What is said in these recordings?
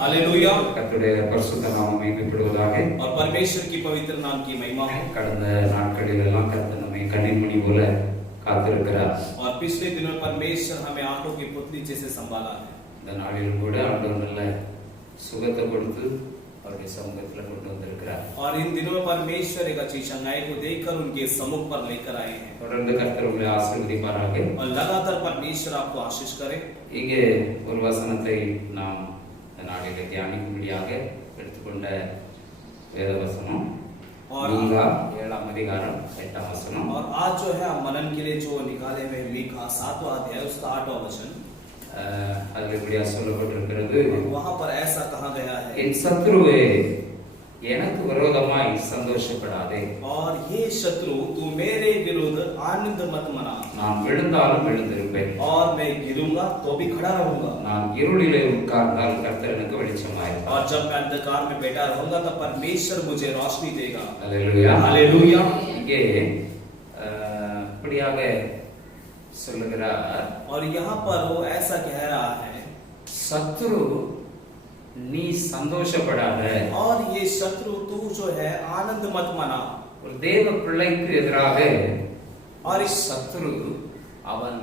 Hallelujah. கர்த்தருடைய பரிசுத்த நாமம் மகிமைப்படுவதாக. और परमेश्वर की पवित्र नाम की महिमा हो। கடந்த நாட்களில் எல்லாம் கர்த்தர் நம்மை கண்ணின்மணி போல காத்திருக்கிறார். और पिछले दिनों परमेश्वर हमें आंखों की पुतली जैसे संभाला है। இந்த நாளிலும் கூட ஆண்டவர் நல்ல சுகத்தை கொடுத்து அவருடைய சமூகத்தில் கொண்டு வந்திருக்கிறார். और इन दिनों में परमेश्वर एक अच्छी चंगाई को देकर उनके सम्मुख पर लेकर आए हैं। தொடர்ந்து கர்த்தர் உங்களை ஆசீர்வதிப்பாராக. और लगातार परमेश्वर आपको आशीष करे। இங்கே ஒரு வசனத்தை நாம் இந்த நாளிலே தியானிக்கும்படியாக எடுத்துக்கொண்ட வேத வசனம் மீகா 7ஆம் அதிகாரம் 8ஆம் வசனம். और आज जो है मनन के लिए जो निकाले हुए मीका 7वां अध्याय उसका 8वां वचन அதில் இப்படியா சொல்லப்பட்டிருக்கிறது, वहां पर ऐसा कहा गया है, என் சத்துருவே எனக்கு விரோதமாய் சந்தோஷப்படாதே. और ये शत्रु तू मेरे विरुद्ध आनंद मत मना। நான் விழுந்தாலும் எழுந்திருப்பேன், और मैं गिरूंगा तो भी खड़ा रहूंगा। நான் இருளிலே உட்கார்ந்தால் கர்த்தர் எனக்கு வெளிச்சமாயிருப்பார். और जब मैं अंधकार में बैठा रहूंगा तब परमेश्वर मुझे रोशनी देगा। அல்லேலூயா, हालेलुया। இங்கே இப்படியாக சொல்லுகிறார், और यहाँ पर वो ऐसा कह रहा है, சத்துரு நீ சந்தோஷப்படாத. और ये शत्रु तू जो है आनंद मत मना। ஒரு தேவ பிள்ளைக்கு எதிராக और इस சத்துரு அவன்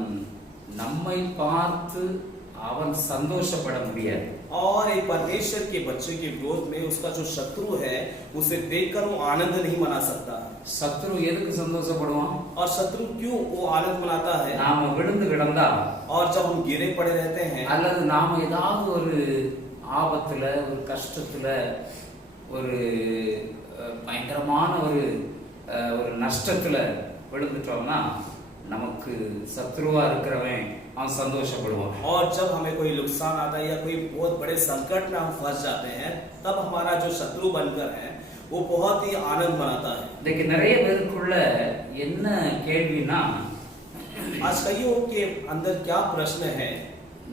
நம்மை பார்த்து அவன் சந்தோஷப்பட முடியாது. और एक परमेश्वर के बच्चे के विरोध में उसका जो शत्रु है उसे देखकर वो आनंद नहीं मना सकता। சத்துரு எதுக்கு சந்தோஷப்படுவான்? और शत्रु क्यों वो आनंद मनाता है? நாம விழுந்து கிடந்தா, और जब हम गिरे पड़े रहते हैं, அல்லது நாம ஏதாவது ஒரு ஆபத்துல, ஒரு கஷ்டத்துல, ஒரு பயங்கரமான ஒரு நஷ்டத்துல விழுந்துட்டோம்னா நமக்கு சத்ருவா இருக்கிறவன் அவன் சந்தோஷப்படுவான். और जब हमें कोई नुकसान आता है या कोई बहुत बड़े संकट में हम फंस जाते हैं तब हमारा जो शत्रु बनकर है वो बहुत ही आनंद मनाता है। இன்னைக்கு நிறைய பேருக்குள்ள என்ன கேள்வினா, आज कईयों के अंदर क्या प्रश्न है,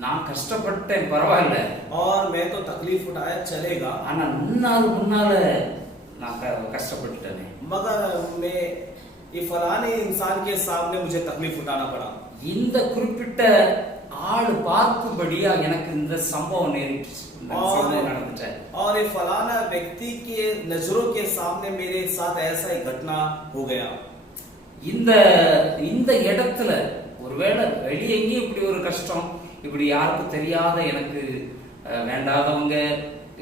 நான் கஷ்டப்பட்டேன் பரவாயில்ல, और मैं तो तकलीफ उठाया चलेगा, ஆனா முன்னால நான் கஷ்டப்பட்டுட்டேனே, मगर मैं ये फलाने इंसान के सामने मुझे तकलीफ उठाना पड़ा। இந்த குறிப்பிட்ட ஆள் பார்க்கும்படியா எனக்கு இந்த சம்பவம் நடந்துச்சு, और ये फलाना व्यक्ति के नजरों के सामने मेरे साथ ऐसा ही घटना हो गया। இந்த இடத்துல ஒருவேளை வெளியே எங்கேயும் இப்படி ஒரு கஷ்டம், இப்படி யாருக்கும் தெரியாத, எனக்கு வேண்டாதவங்க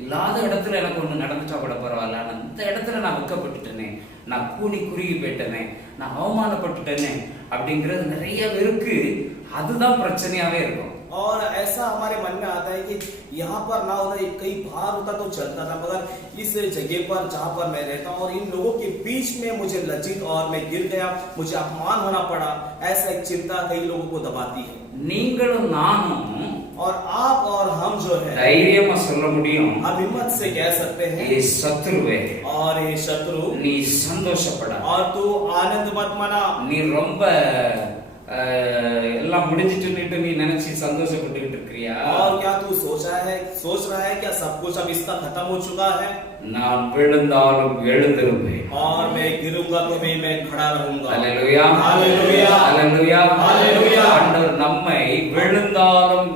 இல்லாத இடத்துல எனக்கு ஒண்ணு நடந்துட்டா கூட பரவாயில்ல, ஆனா இந்த இடத்துல நான் வெட்கப்பட்டுட்டேனே, நான் கூனி குறுகி போயிட்டேனே, நான் அவமானப்பட்டுட்டேனே அப்படிங்கிறது நிறைய பேருக்கு அதுதான் பிரச்சனையாவே இருக்கும்। और ऐसा हमारे मन में आता है कि यहाँ पर ना होता, कई बार होता तो चलता था, मगर इस जगह पर जहाँ पर मैं रहता हूँ और इन लोगों के बीच में मुझे लज्जित और मैं गिर गया, मुझे अपमान होना पड़ा, ऐसा एक चिंता कई लोगों को दबाती है। நீங்களும் நானும் और आप और हम जो है தைரியமா சொல்ல முடியும், अब हिम्मत से कह सकते हैं, ये சத்துருவே और ये शत्रु நீ சந்தோஷப்பட, और तू आनंद मत मना। நீ ரொம்ப எல்லாம் முடிஞ்சிட்டு நீ நினைச்சு சந்தோஷப்பட்டுக்கிட்டு இருக்கிறியா? और क्या तू सोच रहा है क्या सब कुछ अब इसका खत्म हो चुका है? நான் விழுந்தாலும் எழுந்திருப்பேன், और मैं गिरूंगा तो भी मैं खड़ा रहूंगा। அல்லேலூயா, हालेलुया, அல்லேலூயா, हालेलुया। ஆண்டவர் நம்மை விழுந்தாலும்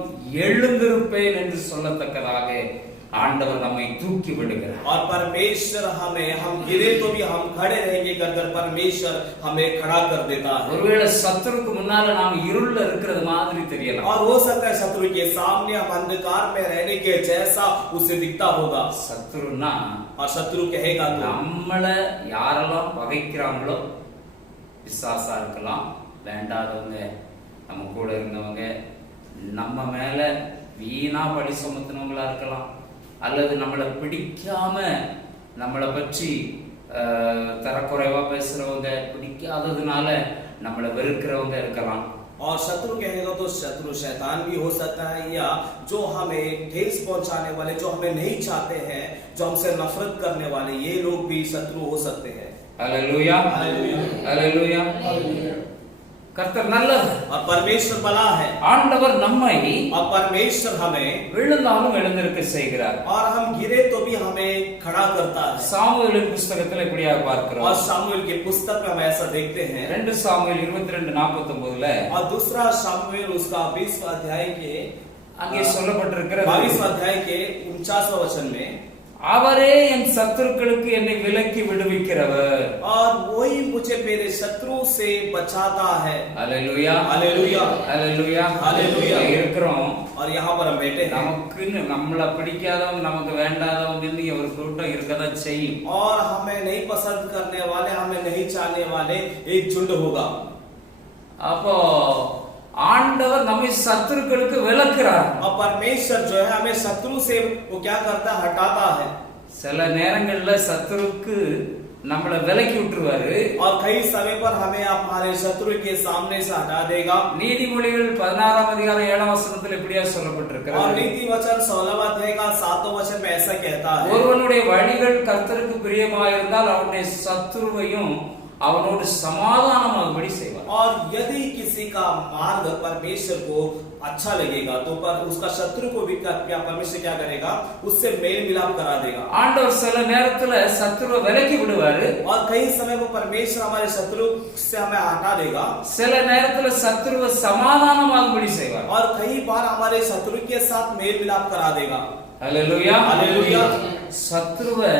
எழுந்திருப்பேன் என்று சொல்லத்தக்கதாக ஆண்டவர் நம்மை தூக்கி விடுகிறார்। और परमेश्वर हमें, हम गिरे तो भी हम खड़े रहेंगे कर परमेश्वर हमें खड़ा कर देता है। ஒருவேளை சத்துருக்கு முன்னால நாம் இருள்ல இருக்கிறது மாதிரி தெரியலாம், और हो सकता है शत्रु के सामने हम अंधकार में रहने के जैसा उसे दिखता होगा। சத்துருன்னா और शत्रु कहेगा तो நம்மள யாரெல்லாம் பகைக்கிறாங்களோ, பிசாசா இருக்கலாம், வேண்டாதவங்க, நம்ம கூட இருந்தவங்க, நம்ம மேல வீணா பழி சுமத்தினவங்களா இருக்கலாம், அல்லது நம்மளை பிடிக்காம நம்மளை பற்றி தரக்குறைவா பேசுறவங்க, பிடிக்காததுனால நம்மளை வெறுக்கிறவங்க இருக்கலாம்। और शत्रु कहेगा तो शत्रु शैतान भी हो सकता है, या जो हमें ठेस पहुंचाने वाले, जो हमें नहीं चाहते हैं, जो हमसे नफरत करने वाले, ये लोग भी शत्रु हो सकते हैं। Hallelujah, hallelujah, hallelujah. கர்த்தர் நல்லது, और परमेश्वर भला है, ஆண்டவர் நம்மை और परमेश्वर हमें விழுந்தாலும் எழுந்திருக்க செய்கிறார், और हम गिरे तो भी हमें खड़ा करता है। சாமுவேலின் புத்தகத்தில் இப்படியாக பார்க்கிறோம்। और सामुएल की पुस्तक में हम ऐसा देखते हैं, 2 சாமுவேல் 22:49 और दूसरा सामुएल उसका 20वां अध्याय के அங்கே சொல்லப்பட்டிருக்கிறது 22 अध्याय के 49वें वचन में, அவரே என் சத்துருக்களுக்கு என்னை விலக்கி விடுவிக்கிறவர். और वही मुझे मेरे शत्रु से बचाता है. அல்லேலூயா, हालेलुया, அல்லேலூயா, हालेलुया. இருக்கிறோம். और यहाँ पर हम बैठे हैं, நமக்குன்னு நம்மள பிடிக்காதவங்க நமக்கு வேண்டாதவங்கன்னு ஒரு கூட்டம் இருக்கதான் செய்யும். और हमें नहीं पसंद करने वाले, हमें नहीं चाहने वाले एक झुंड होगा. அப்போ ஆண்டவர் நம்மை சத்துருக்களுக்கு விலக்குறார். और परमेश्वर जो है हमें शत्रु से वो क्या करता है, हटाता है. சில நேரங்கள்ல சத்துருக்கு நம்மள விலக்கி விட்டுருவாரு. और कई समय पर हमें हमारे शत्रु के सामने से हटा देगा. நீதிமொழிகள் 16ஆம் அதிகாரம் 7ஆம் வசனத்தில் இப்படியா और சொல்லப்பட்டிருக்கிறது. नीति वचन 16वां अध्याय का 7वां वचन में ऐसा कहता है, ஒருவனுடைய வழிகள் கர்த்தருக்கு பிரியமாயிருந்தால் அவனுடைய சத்துருவையும் அவனோடு சமாதானமாகும்படி செய்வார். और यदि किसी का मार्ग परमेश्वर को अच्छा लगेगा तो पर उसका शत्रु को भी क्या परमेश्वर क्या करेगा, उससे मेल मिलाप करा देगा. ஆண்டவர் சில நேரத்துல சத்துருவை விலக்கி விடுவாரு. और कई समय वो परमेश्वर हमारे शत्रु से हमें हटा देगा. சில நேரத்துல சத்துருவை சமாதானமாகும்படி செய்வார். और कई बार हमारे शत्रु के साथ मेल मिलाप करा देगा. அல்லேலூயா, हालेलुया. சத்துருவை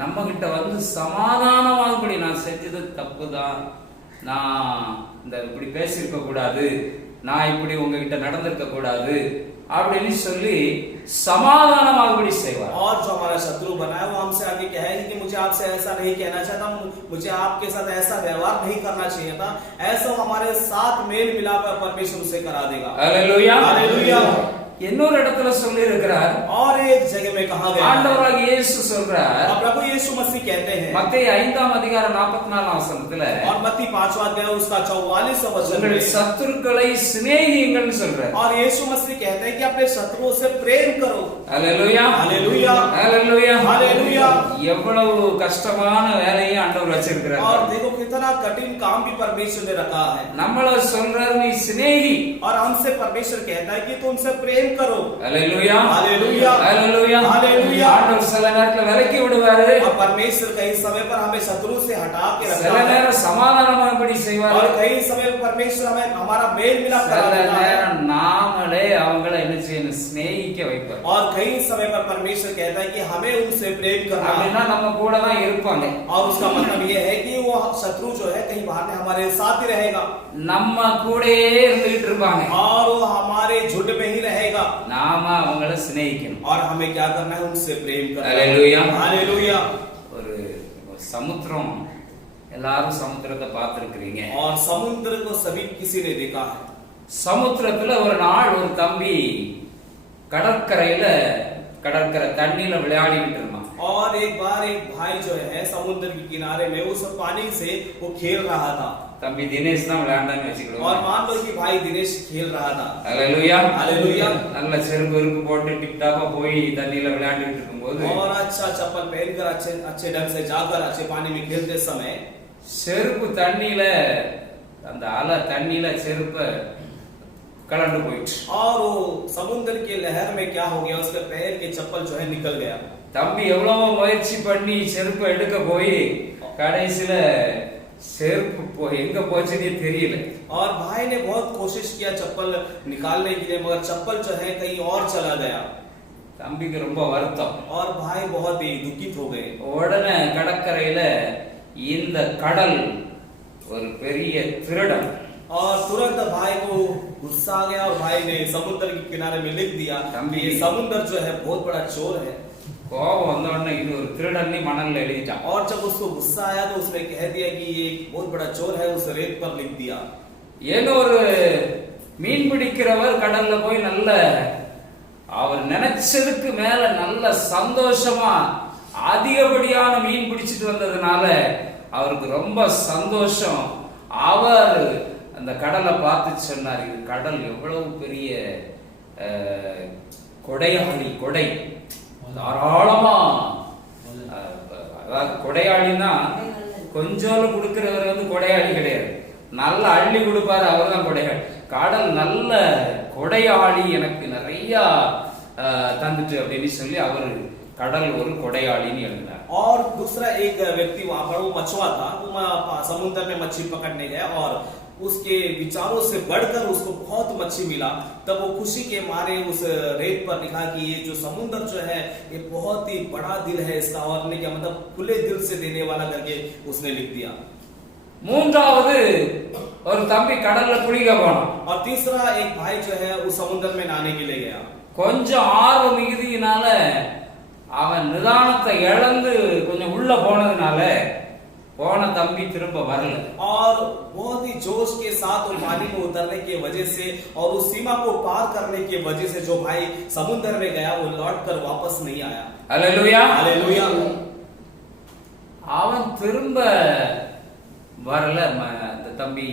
நம்ம கிட்ட வந்து சமாதானமாகும்படி, நான் செஞ்சது தப்புதான், நான் இந்த இப்படி பேசியிருக்க கூடாது, நான் இப்படி உங்ககிட்ட நடந்திருக்க கூடாது அப்படின்னு சொல்லி சமாதானமாகும்படி செய்வார். और जो हमारा शत्रु बना है वो हमसे आगे कहेगा कि मुझे आपसे ऐसा नहीं कहना चाहता, मुझे आपके साथ ऐसा व्यवहार नहीं करना चाहिए था, ऐसा हमारे साथ मेल मिलाप परमेश्वर उसे करा देगा. அல்லேலூயா, हालेलुया. இன்னொரு இடத்துல சொல்லி இருக்கிறார். और एक जगह में कहा गया है, ஆண்டவராகிய இயேசு சொல்றார், और प्रभु यीशु मसीह कहते हैं, மத்தேயு 5ஆம் அதிகாரம் 44ஆம் வசனத்துல, और मत्ती 5वां अध्याय उसका 44वां वचन உங்கள் में, சத்துருக்களை சிநேகியுங்கள்னு சொல்றார். और यीशु मसीह कहते हैं कि अपने शत्रुओं से प्रेम करो. அல்லேலூயா, हालेलुया, அல்லேலூயா, हालेलुया. எவ்வளவு கஷ்டமான வேலையை ஆண்டவர் வச்சிருக்கிறார். और देखो कितना कठिन काम भी परमेश्वर ने रखा है. நம்மள சொல்றாரு நீ சிநேகி. और हमसे परमेश्वर कहता है कि तुम उनसे प्रेम करो. அல்லேலூயா, हालेलुया, அல்லேலூயா, हालेलुया. ஆண்டவர் சில நேரத்துல விலக்கி விடுவாரு. और परमेश्वर कई समय पर हमें शत्रु से हटा के சில रखता है. நேரம் சமாதானமாகும்படி செய்வாரு. और कई समय पर परमेश्वर हमें हमारा मेल मिलाप करा சில देता है. நேரம் நாமளே அவங்கள என்ன செய்யணும், சிநேகிக்க வைப்பார். और कई समय पर परमेश्वर कहता है कि हमें उनसे प्रेम करना है. அப்படின்னா நம்ம கூட தான் இருப்பாங்க. और उसका मतलब ये है कि वो शत्रु जो है कहीं बाहर में हमारे साथ ही रहेगा, நம்ம கூடயே இருந்துகிட்டு இருப்பாங்க. और वो हमारे झुंड में ही रहेगा. நாம அவங்கள சிநேகிக்கணும். और हमें क्या करना है, उनसे प्रेम करना है. அல்லேலூயா. हालेलुया. ஒரு சமுத்திரம், எல்லாரும் சமுத்திரத்தை பார்த்திருக்கிறீங்க. और समुद्र को सभी किसी ने देखा है. சமுத்திரத்துல ஒரு நாள் ஒரு தம்பி கடற்கரை தண்ணியில விளையாடிட்டு இருந்தான். और एक बार एक भाई जो है समुद्र के किनारे में उस पानी से वो खेल रहा था. தம்பி தினேஷ் தான் விளையாண்டான்னு और வச்சுக்கிடுவோம். मान लो कि भाई दिनेश खेल रहा था. அல்லேலூயா, हालेलुया. நல்ல செருப்பு இருக்கு போட்டு டிப்டாப்பா போய் தண்ணியில விளையாடிட்டு இருக்கும்போது और अच्छा चप्पल पहनकर अच्छे अच्छे ढंग से जाकर अच्छे पानी में खेलते समय செருப்பு தண்ணியில, அந்த அலை தண்ணியில செருப்ப கலந்து போயிடுச்சு. और वो समुद्र के लहर में क्या हो गया, उसके पैर के चप्पल जो है निकल गया. தம்பி எவ்வளவோ முயற்சி பண்ணி செருப்பை எடுக்க போய் கடைசியில செருப்பு எங்க போச்சுன்னே தெரியல. और भाई ने बहुत कोशिश किया चप्पल निकालने के लिए, मगर चप्पल जो है कहीं और चला गया. தம்பிக்கு ரொம்ப வருத்தம். और भाई बहुत ही दुखित हो गए. உடனே கடற்கரையில இந்த கடல் ஒரு பெரிய திருடன். और तुरंत भाई को गुस्सा आ गया और भाई ने समुद्र के किनारे में लिख दिया कि ये समुद्र जो है बहुत बड़ा चोर है. கோபம் வந்த உடனே இது ஒரு திருடன்னு மணல்ல எழுதிட்டான். और जब उसको गुस्सा आया तो उसने कह दिया कि ये बहुत बड़ा चोर है, उस रेत पर लिख दिया. ஏதோ ஒரு மீன் பிடிக்கிறவர் கடல்ல போய் நல்ல, அவர் நினைச்சதுக்கு மேல நல்ல சந்தோஷமா அதிகப்படியான மீன் பிடிச்சிட்டு வந்ததுனால அவருக்கு ரொம்ப சந்தோஷம். அவர் அந்த கடலை பார்த்து சொன்னார், இது கடல் எவ்வளவு பெரிய கொடையாளி, கொடை தாராளமா, அதாவது கொடையாளின்னா கொஞ்சோல கொடுக்கிறவர் வந்து கொடையாளி கிடையாது, நல்ல அள்ளி கொடுப்பாரு, அவர் தான் கொடையாளி. கடல் நல்ல கொடையாளி, எனக்கு நிறைய தந்துட்டு அப்படின்னு சொல்லி அவர் கடல் ஒரு கொடையாளின்னு எழுதினார். और दूसरा एक व्यक्ति वहां पर वो मछुआ था, वो समुद्र में मछली पकड़ने गया और उसके विचारों से बढ़कर उसको बहुत मच्छी मिला, तब वो खुशी के मारे उस रेत पर लिखा कि ये जो समुद्र जो है ये बहुत ही बड़ा दिल है इसका, और ने क्या मतलब खुले दिल से देने वाला करके उसने लिख दिया। மூன்றாவது ஒரு தம்பி கடல்ல குளிக்க போனான். और तीसरा एक भाई जो है उस समुद्र में नहाने के लिए गया। கொஞ்சம் ஆர்வ மிகுதியினால அவன் நிதானத்தை இழந்து கொஞ்சம் உள்ள போனதுனால போன தம்பி திரும்ப வரல. और बहुत ही जोश के साथ वो पानी में उतरने की वजह से और उस सीमा को पार करने की वजह से जो भाई समुद्र में गया वो लौट कर वापस नहीं आया। Hallelujah, hallelujah. அவன் திரும்ப வரல, அந்த தம்பி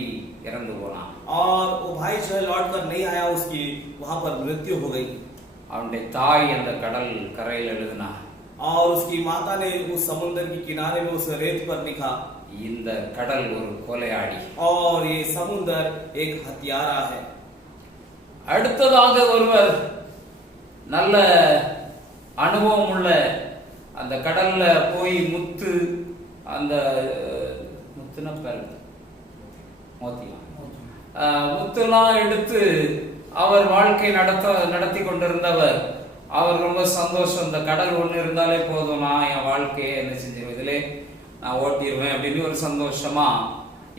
இறந்து போனான். और वो भाई जो है लौट कर नहीं आया, उसकी वहां पर मृत्यु हो गई। அவனுடைய தாய் அந்த கடல் கரையில் எழுதினா, और उसकी माता ने उस समुद्र के किनारे में उस रेत पर लिखा, இந்த கடல் ஒரு கொலையாளி, और ये समुद्र एक हत्यारा है। அடுத்ததாக ஒருவர் நல்ல அனுபவம் உள்ள அந்த கடல்ல போய் முத்து, அந்த முத்துன பேர் முத்துலாம் எடுத்து அவர் வாழ்க்கை நடத்தி கொண்டிருந்தவர். அவர் ரொம்ப சந்தோஷம், இந்த கடல் ஒண்ணு இருந்தாலே போதும், நான் என் வாழ்க்கையை என்ன செஞ்சிருவேன், இதுல நான் ஓட்டிடுவேன் அப்படின்னு ஒரு சந்தோஷமா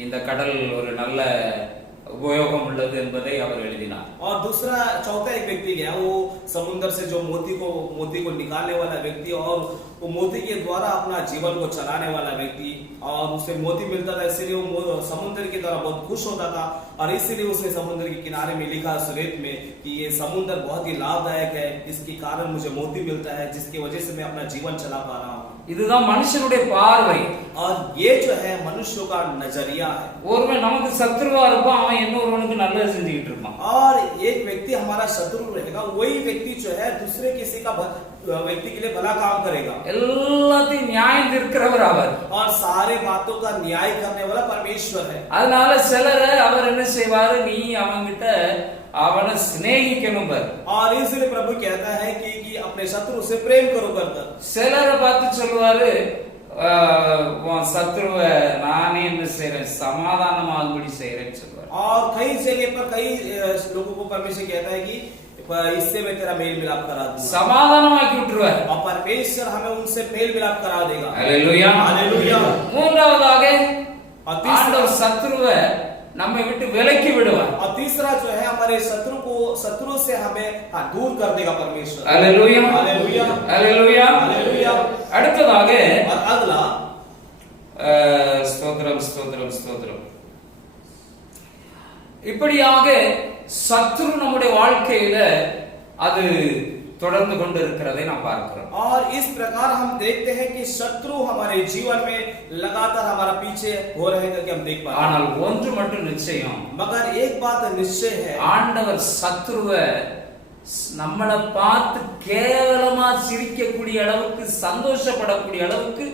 இந்த கடல் ஒரு நல்ல उपयोग உள்ளது என்பதை அவர் எழுதினார். और दूसरा चौथा एक व्यक्ति गया, वो समुद्र से जो मोती को निकालने वाला व्यक्ति और वो मोती के द्वारा अपना जीवन को चलाने वाला व्यक्ति, और उसे मोती मिलता था इसलिए वो समुद्र की तरह बहुत खुश होता था, और इसीलिए उसने समुद्र के किनारे में लिखा उस रेत में कि ये समुद्र बहुत ही लाभदायक है, इसके कारण मुझे मोती मिलता है जिसकी वजह से मैं अपना जीवन चला पा रहा हूँ। இதுதான் மனுஷனுடைய பார்வை, और ये जो है मनुष्यों का नजरिया है। ஒருவன் நமக்கு சத்துருவா இருப்பான், அவன் இன்னொருவனுக்கு நல்லது செஞ்சுக்கிட்டு இருப்பான்। और एक व्यक्ति हमारा शत्रु रहेगा, वही व्यक्ति जो है दूसरे किसी का व्यक्ति के लिए भला काम करेगा। எல்லாத்தையும் நியாயம் தீர்க்கிறவர் அவர், और सारे बातों का न्याय करने वाला परमेश्वर है। அதனால சிலர் அவர் என்ன செய்வாரு, நீ அவன்கிட்ட அவனை சிநேகிக்கணும் பார், और इसलिए प्रभु कहता है कि अपने शत्रु से प्रेम करो कर। சிலரை பார்த்து சொல்லுவாரு, உன் சத்ருவை நானே என்ன செய்யறேன், சமாதானமாகும்படி செய்யறேன்னு சொல்லுவார்। और कई जगह पर कई लोगों को परमेश्वर कहता है कि इससे मैं तेरा मेल मिलाप करा दूंगा, சமாதானமாக்கி விட்டுருவார், और परमेश्वर हमें उनसे मेल मिलाप करा देगा। Hallelujah, hallelujah. மூன்றாவதாக ஆண்டவர் சத்ருவை நம்மை விட்டு விலக்கி விடுவார்। और तीसरा जो है हमारे शत्रु से हमें दूर कर देगा परमेश्वर। Hallelujah, hallelujah, hallelujah, hallelujah. அடுத்ததாக और अगला ஸ்தோத்திரம் ஸ்தோத்திரம் ஸ்தோத்திரம், இப்படியாக சத்ரு நம்முடைய வாழ்க்கையில அது தொடர்ந்து கொண்டு இருக்கிறதை நாம் பார்க்கிறோம்। और इस प्रकार हम देखते हैं कि शत्रु हमारे जीवन में लगातार हमारा पीछे हो रहे हैं करके हम देख पा रहे हैं। ஆனால் ஒன்று மட்டும் நிச்சயம், मगर एक बात निश्चय है, ஆண்டவர் சத்ருவை நம்மளை பார்த்து கேவலமா சிரிக்கக்கூடிய அளவுக்கு, சந்தோஷப்படக்கூடிய அளவுக்கு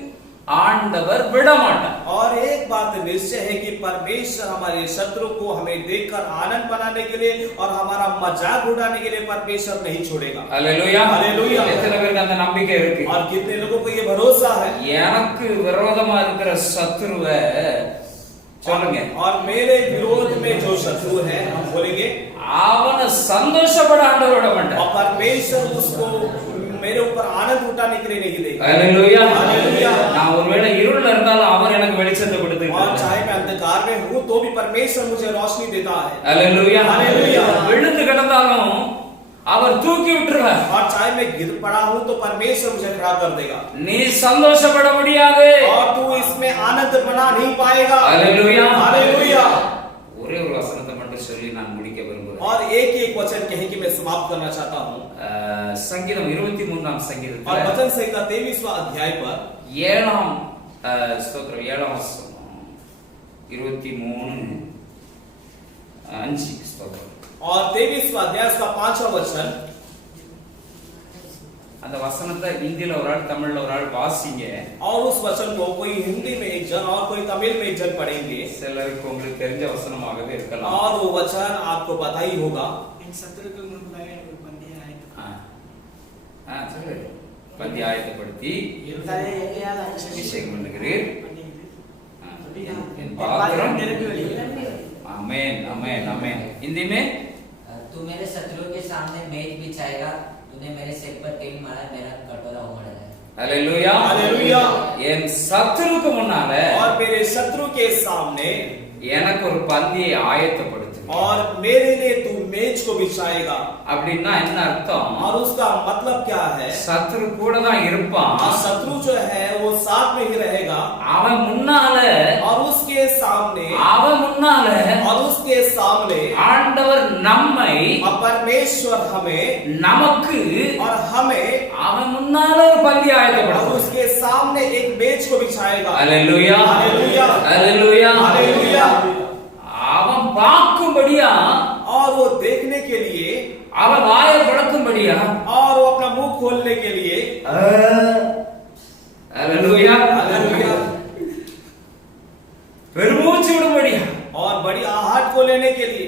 ஆண்டவர் விட மாட்டார்। और एक बात निश्चय है कि परमेश्वर हमारे शत्रु को हमें देखकर आनंद बनाने के लिए और हमारा मजाक उड़ाने के लिए परमेश्वर नहीं छोड़ेगा। Hallelujah, hallelujah. எத்தனை பேருக்கு அந்த நம்பிக்கை இருக்கு? और कितने लोगों को ये भरोसा है? எனக்கு விரோதமா இருக்கிற சத்ருவை சொல்லுங்க, और मेरे विरोध में जो शत्रु है हम बोलेंगे, அவனை சந்தோஷப்பட ஆண்டவர் விட மாட்டார்। और परमेश्वर उसको मेरे ऊपर आनंद उठाने के लिए नहीं देगा। Hallelujah, hallelujah. நான் ஒருவேளை இருள்ல இருந்தாலும் அவர் எனக்கு வெளிச்சத்தை கொடுத்துட்டு और चाहे मैं अंधकार में हूँ तो भी परमेश्वर मुझे रोशनी देता है। Hallelujah, hallelujah. விழுந்து கிடந்தாலும் அவர் தூக்கி விட்டுருவார்। और चाहे मैं गिर पड़ा हूँ तो परमेश्वर मुझे खड़ा कर देगा। நீ சந்தோஷப்பட முடியாது, और तू इसमें आनंद बना नहीं पाएगा। Hallelujah, hallelujah. ஒரே ஒரு வசனத்தை மட்டும் சொல்லி நான் முடிக்க விரும்புகிறேன்। और एक एक वचन कहे कि मैं समाप्त करना चाहता हूँ। சங்கீதம் 23ஆம் और சங்கீதத்துல वचन संहिता 23वां अध्याय पर 7ஆம் ஸ்தோத்திரம் 7ஆம் வசனம் 23:5 ஸ்தோத்திரம்। और 23वां अध्याय उसका 5वां वचन, அந்த வசனத்தை ஹிந்தில ஒரு ஆள், தமிழ்ல ஒரு ஆள் வாசிங்க। और उस वचन को कोई हिंदी में एक जन और कोई तमिल में एक जन पढ़ेंगे। சிலருக்கு உங்களுக்கு தெரிஞ்ச வசனமாகவே இருக்கலாம்। और वो वचन आपको पता ही होगा। சொல்லு, பத்தி ஆயத்தப்படுத்தி அபிஷேகம் பண்ணுகிறீர், என் பாத்திரம் आमेन आमेन आमेन। हिंदी में तू मेरे शत्रुओं के सामने मेज बिछाएगा, तूने मेरे सिर पर तेल मारा, मेरा कटोरा उमड़ गया। Hallelujah hallelujah. என் சத்துருக்கு முன்னால और मेरे शत्रु के सामने எனக்கு ஒரு பந்தியை ஆயத்தப்படுத்து। और मेरे लिए तू मेज को बिछाएगा। அப்படின்னா என்ன அர்த்தம்? और उसका मतलब क्या है? சத்துரு கூட தான் இருப்பான், और शत्रु जो है वो साथ में ही रहेगा। அவன் முன்னால और उसके सामने और उसके सामने ஆண்டவர் நம்மை और परमेश्वर हमें நமக்கு और हमें அவன் முன்னால ஒரு பந்தி और ஆயத்தப்படுத்துவான்। उसके सामने एक मेज को बिछाएगा। Hallelujah hallelujah hallelujah hallelujah. அவன் பார்க்கும்படியா, और वो देखने के लिए அவன் வாயை பழக்கும்படியா, और वो अपना मुंह खोलने के लिए हालेलुया हालेलुया। பெருமூச்சு விடும்படியா, और बड़ी आहट को लेने के लिए।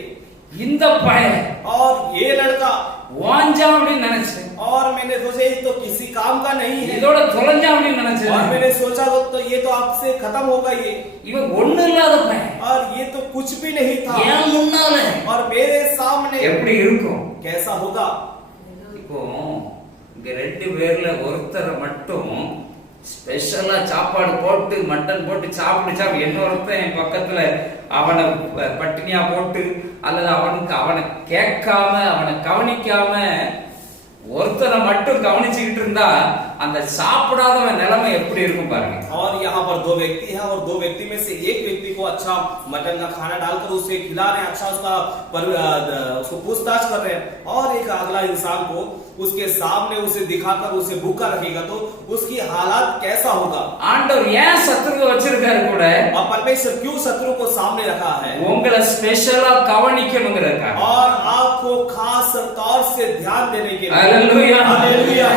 இந்த பையன் और ये लड़का, வாஞ்சா அப்படின்னு நினைச்சேன், और मैंने सोचा ये तो किसी काम का नहीं है। இதோட தொலைஞ்சா அப்படின்னு और நினைச்சேன், मैंने सोचा तो ये तो आपसे खत्म होगा ये। இவன் ஒண்ணு இல்லாத பையன் और ये तो कुछ भी नहीं था। ஏன் முன்னால और मेरे सामने எப்படி இருக்கும்? कैसा होगा? இப்போ இங்க ரெண்டு பேர்ல ஒருத்தரை மட்டும் ஸ்பெஷலா சாப்பாடு போட்டு மட்டன் போட்டு சாப்பிடுச்சா, இன்னொருத்தன் என் பக்கத்துல அவனை பட்டினியா போட்டு அல்லது அவனை கேட்காம அவனை கவனிக்காம ஒருத்தனை மட்டும் கவனிச்சுக்கிட்டு இருந்தா அந்த சாப்பிடாதவன் நிலைமை எப்படி இருக்கும் பாருங்க। और यहाँ पर दो व्यक्ति हैं और दो व्यक्ति में से एक व्यक्ति को अच्छा मटन का खाना डालकर उसे खिला रहे हैं, अच्छा उसको पूछताछ कर रहे हैं, और एक अगला इंसान को उसके सामने उसे दिखाकर उसे भूखा रखेगा तो उसकी हालात कैसा होगा? ஆண்டவர் ஏன் சத்துருவை வச்சிருக்காரு கூட? और परमेश्वर क्यों शत्रु को सामने रखा है? உங்களை ஸ்பெஷலா கவனிக்கணுங்கிறதுக்காக, और आपको खास तौर से ध्यान देने के लिए। Hallelujah hallelujah.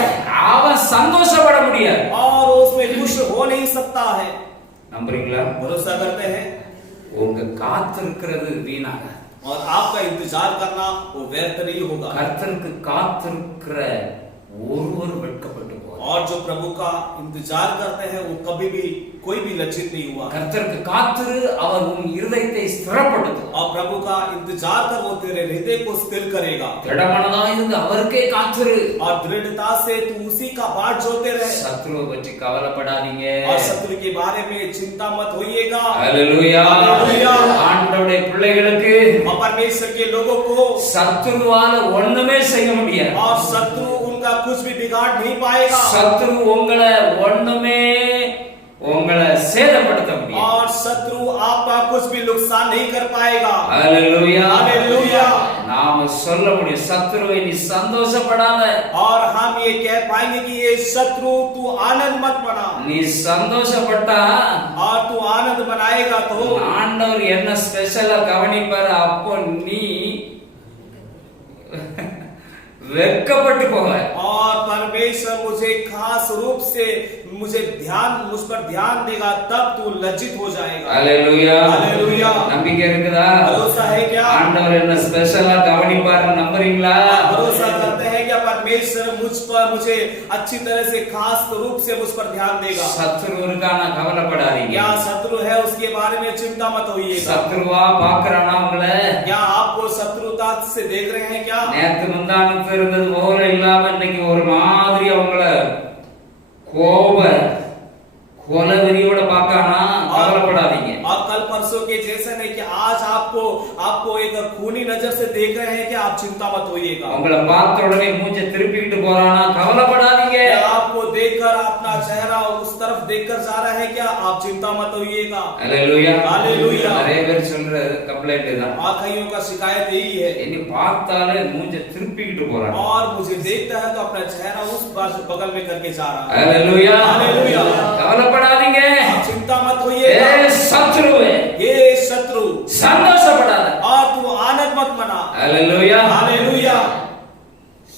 அவன் சந்தோஷப்பட முடியாது, और उसमें खुश हो नहीं सकता है। நம்புறீங்களா? भरोसा करते हैं? உங்க காத்திருக்கிறது வீணாக, और आपका इंतजार करना वो व्यर्थ नहीं होगा। கர்த்தருக்கு காத்திருக்கிற ஒருவர் வெட்கப்பட்டு போவார்। और जो प्रभु का इंतजार करते हैं वो कभी भी कोई भी लज्जित नहीं हुआ। கர்த்தருக்கு காத்திரு, அவர் உன் இருதயத்தை ஸ்திரப்படுத்துவார்। और प्रभु का इंतजार कर वो तेरे हृदय को स्थिर करेगा। திடமனதா இருந்து அவருக்கே காத்திரு, और दृढ़ता से तू उसी का बाट जोते रहे। சத்ருவை பற்றி கவலைப்படாதீங்க। और शत्रु के बारे में चिंता मत होइएगा। Hallelujah hallelujah. ஆண்டவருடைய பிள்ளைகளுக்கு और परमेश्वर के लोगों को சத்ருவால ஒண்ணுமே செய்ய முடியாது। और शत्रु उनका कुछ भी बिगाड़ नहीं पाएगा। சத்ரு உங்களை சேதப்படுத்த முடியாது। और शत्रु आपका कुछ भी नुकसान नहीं कर पाएगा। Hallelujah hallelujah. நாம சொல்ல முடியும், சத்ருவை நீ சந்தோஷப்படாத, और हम ये कह पाएंगे कि ये शत्रु तू आनंद मत मना। நீ சந்தோஷப்பட்டா और तू आनंद मनाएगा तो ஆண்டவர் என்ன ஸ்பெஷலா கவனிப்பாரு, அப்போ நீ வெட்கப்பட்டு போக। और परमेश्वर मुझे खास रूप से मुझ पर ध्यान देगा, तब तू लज्जित हो जाएगा। Hallelujah hallelujah. நம்பிக்கை இருக்குதா? भरोसा है क्या? ஆண்டவர் என்ன ஸ்பெஷலா கவனிப்பாரு, நம்புறீங்களா? भरोसा करते हैं क्या परमेश्वर मुझे अच्छी तरह से खास रूप से मुझ पर ध्यान देगा? சத்ரு இருக்கான கவலைப்படாதீங்க। क्या शत्रु है उसके बारे में चिंता मत होइएगा। சத்ருவா பாக்குறானா உங்களை? क्या आपको शत्रुता से देख रहे हैं क्या? நேத்து முந்தானத்து இருந்தது போல இல்லாம இன்னைக்கு ஒரு மாதிரி அவங்கள கொலவெறியோட பார்க்கானா, கவலைப்படாதீங்க। और कल परसों के जैसा नहीं कि आज आपको एक खूनी नजर से देख रहे हैं कि आप चिंता मत होइएगा। உங்களை பார்த்த உடனே மூஞ்ச திருப்பிக்கிட்டு போறானா, கவலைப்படாதீங்க। आपको देखकर अपना चेहरा उस तरफ देखकर जा रहा है क्या? आप चिंता मत होइएगा। Hallelujah hallelujah. நிறைய பேர் சொல்ற கம்ப்ளைண்ட் தான், और कईयों का शिकायत यही है, என்னை பார்த்தாலே மூஞ்ச திருப்பிக்கிட்டு போறாங்க। और मुझे देखता है तो अपना चेहरा उस बगल में करके जा रहा है। Hallelujah hallelujah. கவலைப்படாதீங்க। आप चिंता मत होइएगा। சத்ருவே ये शत्रु சந்தோஷப்படாத, और तू आनंद मत मना। Hallelujah hallelujah.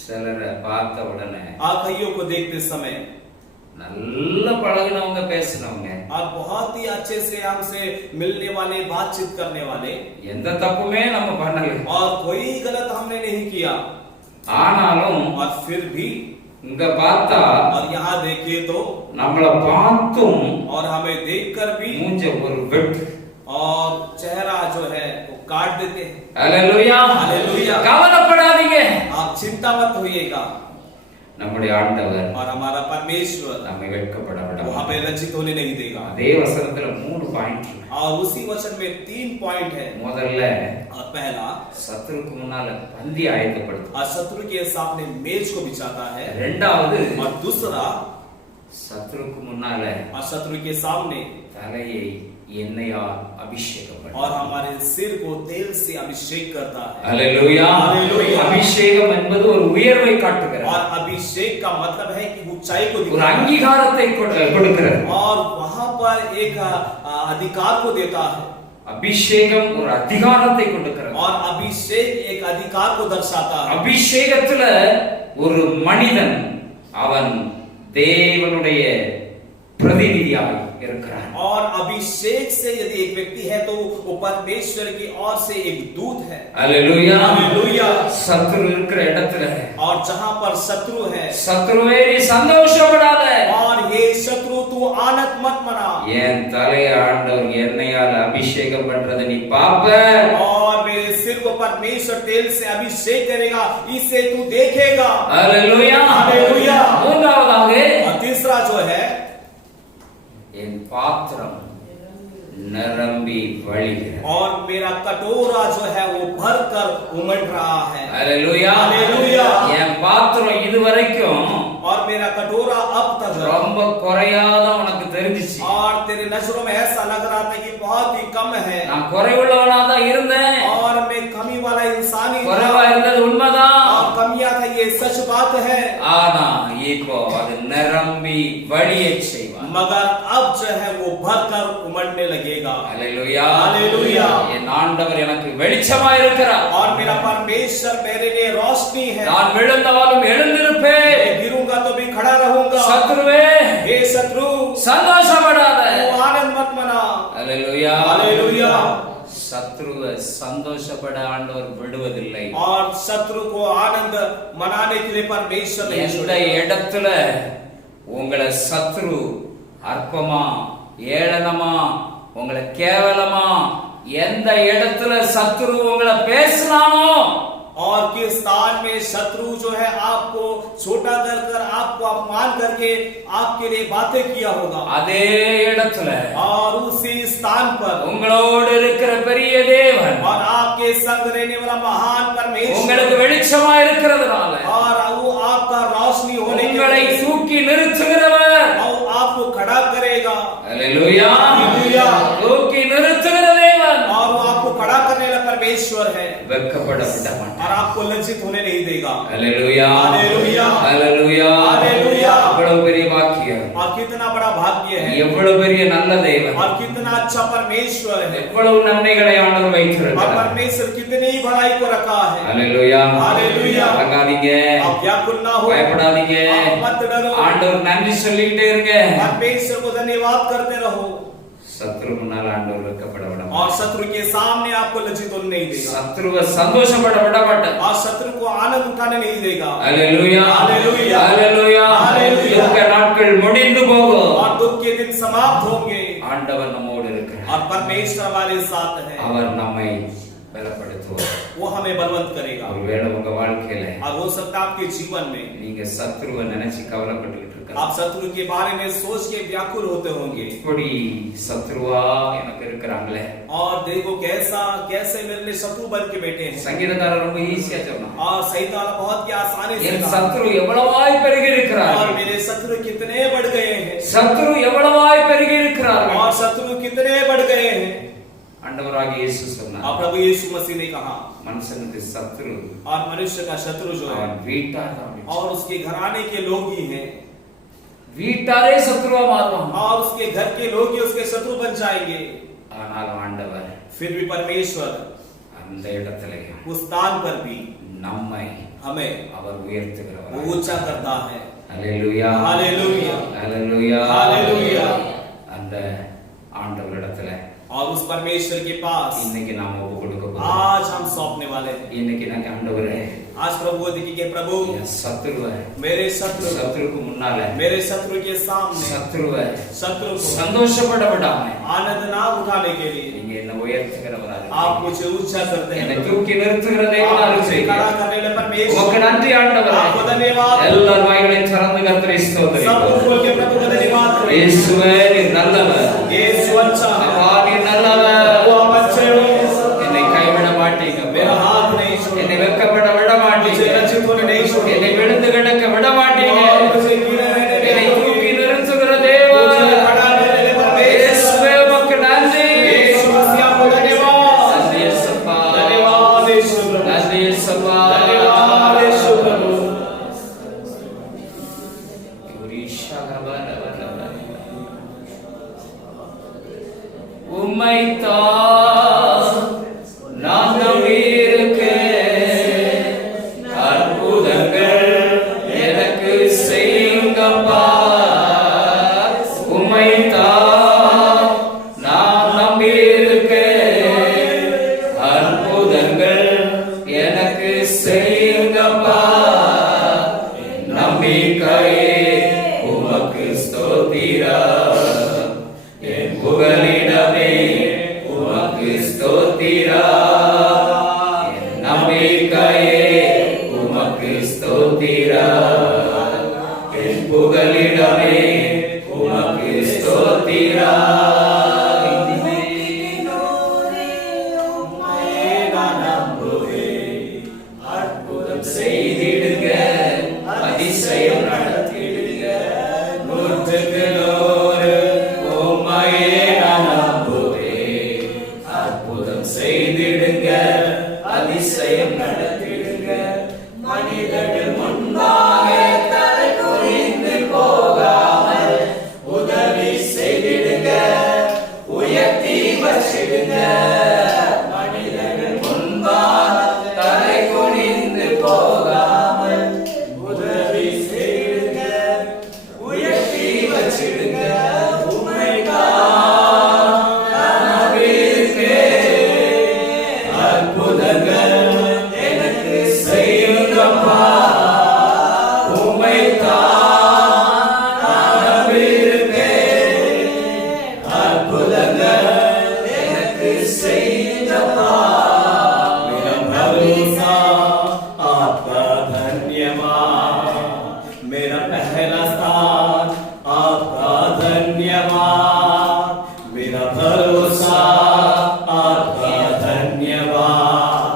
சிலரை பார்த்த உடனே आप कईयों को देखते समय நல்ல பழகுனவங்க பேசுனவங்க, और बहुत ही अच्छे से हमसे मिलने वाले, बातचीत करने वाले, எந்த தப்புமே நம்ம பண்ணல, और कोई गलत हमने नहीं किया, ஆனாலும் और फिर भी இங்க பார்த்தா और यहाँ देखिए तो நம்மள பார்த்தும் और हमें देखकर भी மூஞ்ச ஒரு வெட்டு, और चेहरा जो है वो काट देते हैं। அல்லேலூயா हालेलुया। கவலைப்படாதீங்க आप चिंता मत होइएगा। நம்முடைய ஆண்டவர் और हमारा परमेश्वर நம்மை வெட்கப்பட விட वो हमें लज्जित होने नहीं देगा। அதே வசனத்துல 3 பாயிண்ட் இருக்கு. और उसी वचन में 3 पॉइंट है। முதல்ல और पहला, சத்துருக்கு முன்னால பந்தி ஆயத்தப்படுத்து. और शत्रु के सामने मेज को बिछाता है। இரண்டாவது और दूसरा, சத்துருக்கு முன்னால और शत्रु के सामने தலையை எண்ணெயால் அபிஷேகம் பண்ணு. और हमारे सिर को तेल से अभिषेक करता है। அல்லேலூயா हालेलुया। அபிஷேகம் என்பது ஒரு உயர்வை காட்டுகிறது. और अभिषेक का मतलब है कि ऊंचाई को ஒரு दिखाता है அங்கீகாரத்தை கொடுக்கிறது. और वहां पर एक अधिकार को देता है। அபிஷேகம் ஒரு அதிகாரத்தை கொடுக்கிறது. और अभिषेक एक अधिकार को दर्शाता है। அபிஷேகத்துல ஒரு மனிதன் அவன் தேவனுடைய பிரதிநிதியாக இருக்கிறான். और अभिषेक से यदि एक व्यक्ति है तो वो परमेश्वर की ओर से एक दूत है। அல்லேலூயா हालेलुया। சத்துரு இருக்கிற இடத்துல और जहां पर शत्रु है, சத்துருவே நீ சந்தோஷப்படாத. और ये शत्रु तू आनंद मत मना। என் தலையை ஆண்டவர் எண்ணெயால் அபிஷேகம் பண்றதை நீ பாப்ப. और मेरे सिर को परमेश्वर तेल से अभिषेक करेगा, इसे तू देखेगा। அல்லேலூயா हालेलुया। மூன்றாவதாக और तीसरा जो है, என் பாத்திரம் நிரம்பி வழிகிறது. और मेरा कटोरा जो है वो भर कर उमड़ रहा है। அல்லேலூயா हालेलुया। என் பாத்திரம் இதுவரைக்கும் और मेरा कटोरा अब तक ரொம்ப குறையாத உனக்கு தெரிஞ்சிச்சு. और तेरे नजरों में ऐसा लग रहा था कि बहुत ही कम है। நான் குறைவுள்ளவனா தான் இருந்தேன். और मैं कमी वाला इंसान ही குறைவா था। இருந்தது உண்மைதான். और कमियां था, ये सच बात है। ஆனா இப்போ அது நிரம்பி வழியச் செய்வான். मगर अब जो है वो भर कर उमड़ने लगेगा। அல்லேலூயா हालेलुया। என் ஆண்டவர் எனக்கு வெளிச்சமா இருக்கிறார். और मेरा परमेश्वर मेरे लिए रोशनी है। நான் விழுந்தாலும் எழுந்திருப்பேன். मैं गिरूंगा तो भी खड़ा रहूंगा। சத்துருவே हे शत्रु சந்தோஷப்படாத. तू आनंद मत मना। அல்லேலூயா हालेलुया। சத்துருவை சந்தோஷப்பட ஆண்டவர் விடுவதில்லை. और शत्रु को आनंद मनाने के लिए परमेश्वर नहीं எந்த छोड़ेगा। இடத்துல உங்களை சத்ரு அற்பமா ஏளனமா உங்களை கேவலமா எந்த இடத்துல சத்ரு உங்களை பேசினானோ और किस स्थान में शत्रु जो है आपको छोटा कर कर आपको अपमान करके आपके लिए बातें किया होगा, அதே இடத்துல और उसी स्थान पर உங்களோடு இருக்கிற பெரிய தேவன் और आपके संग रहने वाला महान परमेश्वर உங்களுக்கு வெளிச்சமா இருக்கிறதுனால और वो आपका रोशनी होने के உங்களை लिए தூக்கி நிறுத்துகிறவர். और आपको खड़ा करेगा। அல்லேலூயா हालेलुया। தூக்கி நிறுத்துகிற தேவன் और वो आपको खड़ा करने वाला परमेश्वर है வெட்கப்பட விட மாட்டார். और आपको लज्जित होने नहीं देगा। அல்லேலூயா हालेलुया। அல்லேலூயா हालेलुया। எவ்வளவு பெரிய பாக்கியம், और कितना बड़ा भाग्य है, எவ்வளவு பெரிய நல்ல தேவன், और कितना अच्छा परमेश्वर है, எவ்வளவு நன்மைகளை ஆண்டவர் और வைத்திருக்கிறார். परमेश्वर कितनी भलाई को रखा है। அல்லேலூயா हालेलुया। கலங்காதீங்க, आप व्याकुल ना हो, பயப்படாதீங்க. आप मत डरो, ஆண்டவர் நன்றி சொல்லிட்டே இருங்க. परमेश्वर को धन्यवाद करते रहो। சத்ரு முன்னால் ஆண்டவர் வெட்கப்பட விட மாட்டார். और शत्रु के सामने आपको लज्जित होने नहीं देगा, சத்ருவை சந்தோஷப்பட விட மாட்டார். और शत्रु को आनंद उठाने नहीं देगा। அல்லேலூயா हालेलुया। அல்லேலூயா हालेलुया। துக்க நாட்கள் முடிந்து போகும். और दुख के दिन समाप्त होंगे, ஆண்டவர் நம்மோடு இருக்கிறார். और परमेश्वर हमारे साथ है। அவர் நம்மை பலப்படுத்துவார். वो हमें बलवंत करेगा। ஒருவேளை உங்க வாழ்க்கையில और हो सकता है आपके जीवन में நீங்க சத்ருவை நினைச்சு கவலைப்பட்டுக்கிட்டு இருக்கலாம். आप शत्रु के बारे में सोच के व्याकुल होते होंगे, இப்படி சத்ருவா எனக்கு இருக்கிறாங்களே. और देखो कैसे मेरे लिए शत्रु बन के बैठे हैं। சங்கீதக்காரர் ரொம்ப ஈஸியா சொன்னான், और सैतान बहुत ही आसानी से என் कहा, சத்ரு எவ்வளவாய் பெருகி और இருக்கிறார். मेरे शत्रु कितने बढ़ गए हैं, சத்ரு எவ்வளவாய் பெருகி இருக்கிறார். और शत्रु कितने बढ़ गए हैं। ஆண்டவராகிய இயேசு சொன்னார், और प्रभु यीशु मसीह ने कहा, மனுஷனுக்கு சத்ரு और मनुष्य का शत्रु जो है அவன் வீட்டார் தான். और उसके घराने के लोग ही हैं, வீட்டாரே சத்ருவா மாறுவான். और उसके घर के लोग ही उसके शत्रु बन जाएंगे। ஆனால் ஆண்டவர் फिर भी परमेश्वर அந்த இடத்துல उस स्थान पर भी நம்மை हमें அவர் உயர்த்துகிறவர். ऊंचा करता है। அல்லேலூயா हालेलुया। அல்லேலூயா हालेलुया। அந்த ஆண்டவரிடத்துல और उस परमेश्वर के पास இன்னைக்கு நாம ஒப்பு கொடுக்க போறோம். आज हम सौंपने वाले हैं। இன்னைக்கு நான் ஆண்டவரே आज प्रभु को देखिए प्रभु என் சத்துரு मेरे शत्रु சத்துருக்கு முன்னால मेरे शत्रु के सामने சத்துருவை शत्रु को சந்தோஷப்பட விடாம आनंद ना उठाने के लिए நீங்க என்ன உயர்த்துகிறவரா आप मुझे ऊंचा करते हैं என்னை தூக்கி நிறுத்துகிற தேவனா இருக்கிறீங்க खड़ा करने वाले परमेश्वर உமக்கு நன்றி ஆண்டவரே आपको धन्यवाद எல்லார் வாய்களையும் திறந்து கர்த்தரை सब ஸ்தோத்திரிக்கிறோம் खोल के प्रभु को धन्यवाद करें இயேசுவே நீர் நல்லவர் यीशु अच्छा है அப்பா நீர் நல்லவர் वो आप अच्छे हो என்னை கைவிட மாட்டீங்க मेरा हाथ नहीं छोड़ो என்னை வெட்கப்பட விட मुझे மாட்டீங்க लज्जित होने नहीं छोड़ो என்னை விழுந்து கிடக்க விட மாட்டீங்க और मुझे गिरे रहने என்னை नहीं தூக்கி நிறுத்துகிற தேவன் मुझे खड़ा करने वाले परमेश्वर இயேசுவே உமக்கு நன்றி यीशु मसीह आपको धन्यवाद நன்றி இயேசுப்பா धन्यवाद यीशु प्रभु நன்றி இயேசுப்பா धन्यवाद यीशु प्रभु உம்மைத்தான் நான் நம்பியிருக்கேன். அற்புதங்கள் எனக்கு செய்யுங்கப்பா. உம்மைத்தான் நான் நம்பியிருக்கேன். அற்புதங்கள் எனக்கு செய்யுங்கப்பா. நம்பிக்கையே உமக்கு ஸ்தோத்திரம். என் புகலிடமே உமக்கு ஸ்தோத்திரம். என் நம்பிக்கையே உமக்கு ஸ்தோத்திரம். என் புகலிடமே உமக்கு ஸ்தோத்திரம். அற்புதம் செய்திடுங்க, அதிசயம் நடத்திடுங்க. நூற்றுக்கு நூறு உம்மையே நான் நம்புவேன். அற்புதம் செய்திடுங்க, அதிசயம் நடத்திடுங்க. மனிதர்கள் முன்பாக தலை குனிந்து போகாமல் உதவி செய்திடுங்க, உயர்த்தி வச்சிடுங்க. மனிதர்கள் முன்பாக தலை குனிந்து போகாமல் உதவி செய்திடுங்க, உயர்த்தி வச்சிடுங்க. அற்புதங்கள் எனக்கு செய்யுங்கப்பா. உம்மைத்தான் நான் நம்பியிருக்கேன். அற்புதங்கள் எனக்கு செய்யுங்கப்பா. मेरा भरोसा आपका धन्यवाद. मेरा पहला स्थान आपका धन्यवाद. मेरा भरोसा आपका धन्यवाद.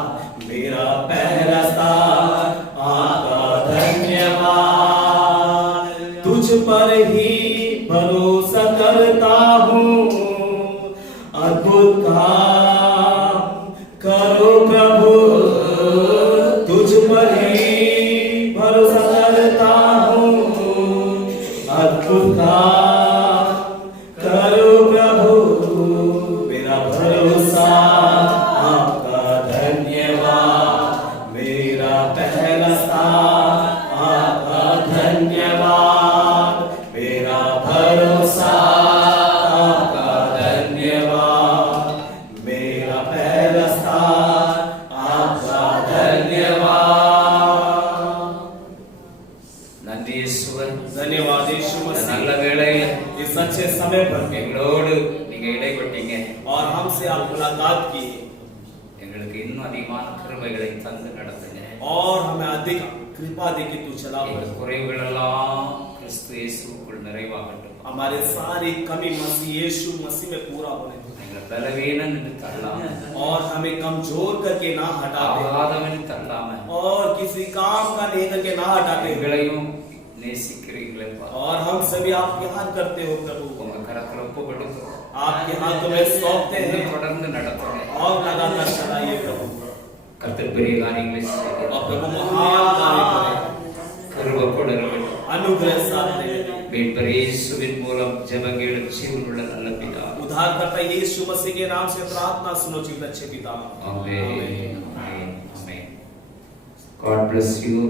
मेरा पहला स्थान आपका धन्यवाद. तुझ पर ही भरोसा करता हूँ. अद्भुत काम करो प्रभु. तुझ पर ही भरोसा करता हूँ. अद्भुत काम करो प्रभु. मेरा भरोसा आपका धन्यवाद. मेरा पहला स्थान आपका धन्यवाद. मेरा भरोसा आपका धन्यवाद. मेरा पहला स्थान आपका धन्यवाद. நன்றி இயேசுவே. धन्यवाद यीशु இந்த मसीह நல்ல வேளையில इस अच्छे समय पर எங்களோடு நீங்க இடைப்பட்டீங்க. और हमसे आप मुलाकात की எங்களுக்கு இன்னும் அதிகமான கிருபைகளை தந்து நடத்துங்க. और हमें अधिक कृपा दे कि तू चला எங்கள் குறைவுகள் எல்லாம் கிறிஸ்து இயேசுவுக்குள் நிறைவாகட்டும். हमारे सारी कमी मसीह यीशु मसीह में पूरा होने दो. எங்களை பலவீனம் என்று தள்ளாம, और हमें कमजोर करके ना हटा दे ஆகாதவன் தள்ளாம, और किसी काम का नहीं करके ना हटाते. எங்களையும் நேசிக்கிறீங்களேப்பா. और हम सभी आप प्यार करते हो प्रभु. உங்க கரத்துல ஒப்பு கொடுக்கிறோம். आपके हाथों में सौंपते हैं இன்னும் தொடர்ந்து நடத்துங்க. और लगातार चलाइए प्रभु. கர்த்தர் பெரிய காரியங்களை और செய்கிறார். प्रभु महान कार्य करें. கிருபை கொடுங்கள். अनुग्रह साथ दे. மீட்பர் இயேசுவின் மூலம் ஜெபங்களும் ஜீவனுள்ள நல்ல பிதா. उद्धारकर्ता यीशु मसीह के नाम से प्रार्थना सुनो जीवित अच्छे पिता. Amen. Amen. Amen. God bless you.